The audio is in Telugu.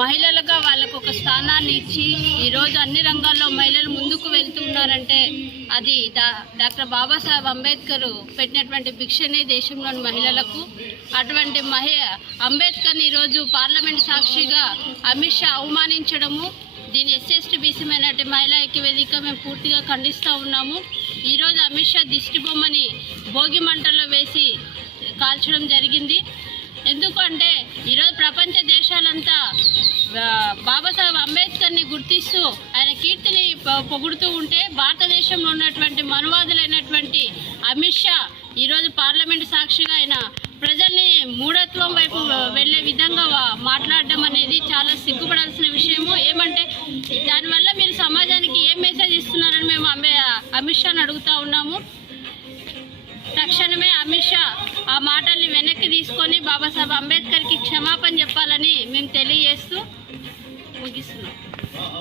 మహిళలుగా వాళ్ళకు ఒక స్థానాన్ని ఇచ్చి ఈరోజు అన్ని రంగాల్లో మహిళలు ముందుకు వెళ్తున్నారంటే అది డాక్టర్ బాబాసాహెబ్ అంబేద్కర్ పెట్టినటువంటి భిక్షనే దేశంలోని మహిళలకు. అటువంటి అంబేద్కర్ని ఈరోజు పార్లమెంట్ సాక్షిగా అమిత్ షా అవమానించడము, దీని ఎస్సీ బీసీ మైనార్టీ మహిళా ఐక్య వేదిక మేము పూర్తిగా ఖండిస్తూ ఉన్నాము. ఈరోజు అమిత్ షా దిష్టి బొమ్మని భోగి మంటల్లో వేసి కాల్చడం జరిగింది. ఎందుకంటే ఈరోజు ప్రపంచ దేశాలంతా బాబాసాహెబ్ అంబేద్కర్ని గుర్తిస్తూ ఆయన కీర్తిని పొగుడుతూ ఉంటే భారతదేశంలో ఉన్నటువంటి మనువాదులైనటువంటి అమిత్ షా ఈరోజు పార్లమెంట్ సాక్షిగా ఆయన ప్రజల్ని మూఢత్వం వైపు వెళ్ళే విధంగా మాట్లాడడం అనేది చాలా సిగ్గుపడాల్సిన విషయము. ఏమంటే దానివల్ల మీరు సమాజానికి ఏం మెసేజ్ ఇస్తున్నారని మేము అమిత్ షాని అడుగుతూ ఉన్నాము. తక్షణమే అమిత్ షా ఆ మాటల్ని వెనక్కి తీసుకొని బాబాసాహెబ్ అంబేద్కర్కి క్షమాపణ చెప్పాలని మేము తెలియజేస్తూ ముగిస్తున్నాం.